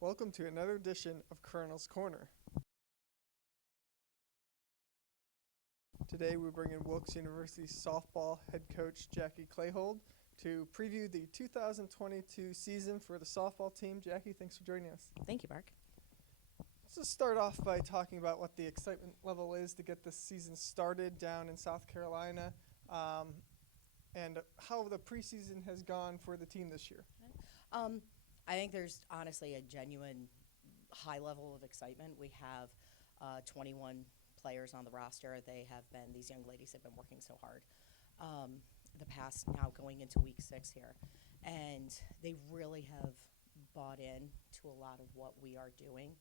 Welcome to another edition of Colonel's Corner. Today we bring in Wilkes University softball head coach Jackie Klahold to preview the 2022 season for the softball team. Jackie, thanks for joining us. Thank you, Mark. Let's just start off by talking about what the excitement level is to get this season started down in South Carolina, and how the preseason has gone for the team this year. I think there's honestly a genuine high level of excitement. We have 21 players on the roster. These young ladies have been working so hard the past, now going into week 6 here. And they really have bought in to a lot of what we are doing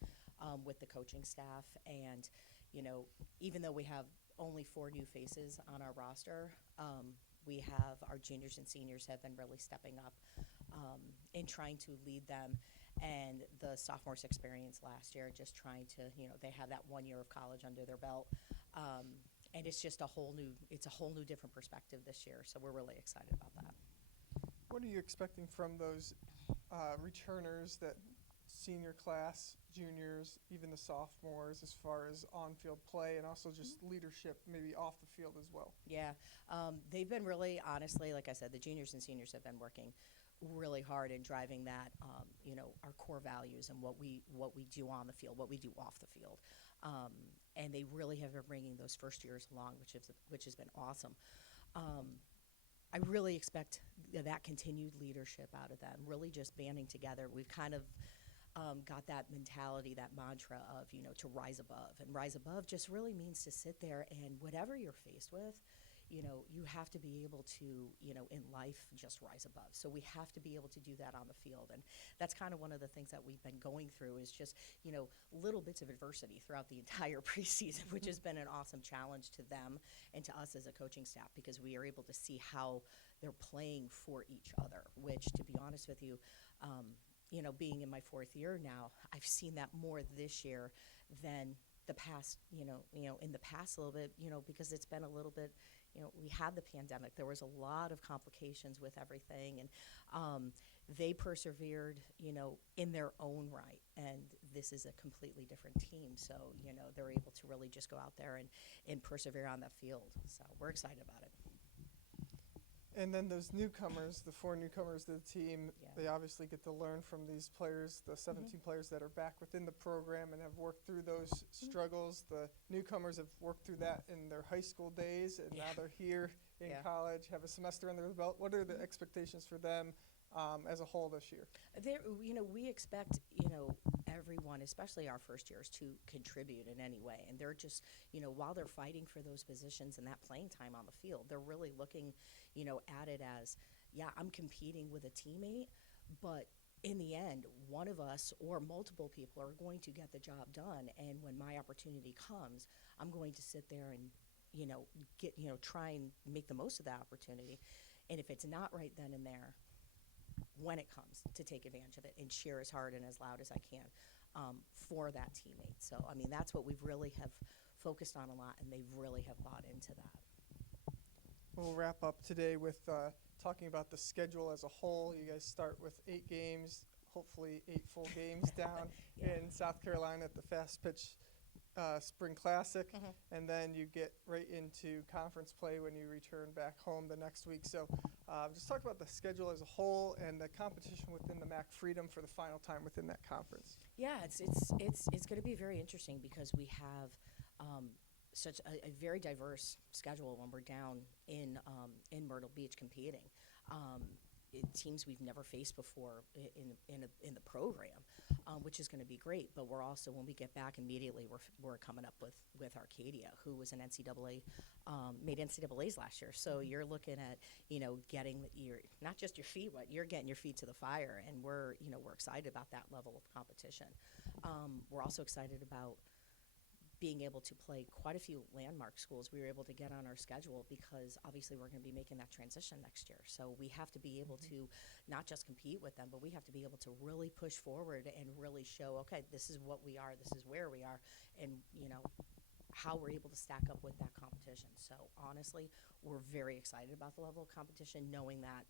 with the coaching staff. And, you know, even though we have only 4 new faces on our roster, we have our juniors and seniors have been really stepping up in trying to lead them, and the sophomores experience last year, just trying to, they have that 1 year of college under their belt, and it's just a whole new different perspective this year, so we're really excited about that. What are you expecting from those returners, that senior class, juniors, even the sophomores, as far as on-field play and also just leadership, maybe off the field as well? Yeah, they've been really, honestly, like I said, the juniors and seniors have been working really hard in driving that, our core values and what we do on the field, what we do off the field, and they really have been bringing those first years along, which has been awesome. I really expect that continued leadership out of them, really just banding together. We've kind of got that mentality, that mantra of, to rise above. And rise above just really means to sit there and whatever you're faced with, you have to be able to, in life, just rise above. So we have to be able to do that on the field. And that's kind of one of the things that we've been going through is just, little bits of adversity throughout the entire preseason, which has been an awesome challenge to them and to us as a coaching staff, because we are able to see how they're playing for each other, which, to be honest with you, being in my 4th year now, I've seen that more this year than the past, in the past a little bit, because it's been a little bit, we had the pandemic. There was a lot of complications with everything, and they persevered, in their own right. And this is a completely different team, so, they're able to really just go out there and persevere on that field. So we're excited about it. And then those newcomers, the 4 newcomers to the team, They obviously get to learn from these players, the 17 players that are back within the program and have worked through those struggles. The newcomers have worked through that in their high school days, and now they're here in college, have a semester under their belt. What are the expectations for them as a whole this year? We expect, everyone, especially our first years, to contribute in any way. And they're just, while they're fighting for those positions and that playing time on the field, they're really looking, at it as, I'm competing with a teammate, but in the end, one of us or multiple people are going to get the job done. And when my opportunity comes, I'm going to sit there and, try and make the most of that opportunity. And if it's not right then and there, when it comes, to take advantage of it and cheer as hard and as loud as I can for that teammate. So, that's what we've really have focused on a lot, and they really have bought into that. We'll wrap up today with talking about the schedule as a whole. You guys start with 8 games, hopefully 8 full games down in South Carolina at the Fast Pitch Spring Classic, and then you get right into conference play when you return back home the next week. So just talk about the schedule as a whole and the competition within the MAC Freedom for the final time within that conference. Yeah, it's going to be very interesting because we have such a very diverse schedule when we're down in Myrtle Beach competing. Teams we've never faced before in the program, which is going to be great. But we're also, when we get back immediately, we're coming up with Arcadia, who was an NCAA, made NCAAs last year. So you're looking at, getting your, not just your feet wet, you're getting your feet to the fire, and we're excited about that level of competition. We're also excited about being able to play quite a few landmark schools we were able to get on our schedule, because obviously we're going to be making that transition next year. So we have to be able to not just compete with them, but we have to be able to really push forward and really show, okay, this is what we are, this is where we are, and how we're able to stack up with that competition. So honestly, we're very excited about the level of competition, knowing that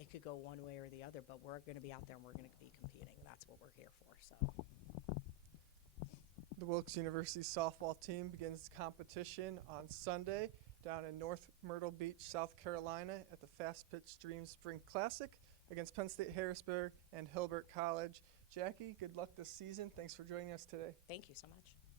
it could go one way or the other, but we're going to be out there and we're going to be competing. That's what we're here for. So. The Wilkes University softball team begins competition on Sunday down in North Myrtle Beach, South Carolina at the Fast Pitch Dream Spring Classic against Penn State Harrisburg and Hilbert College. Jackie, good luck this season. Thanks for joining us today. Thank you so much.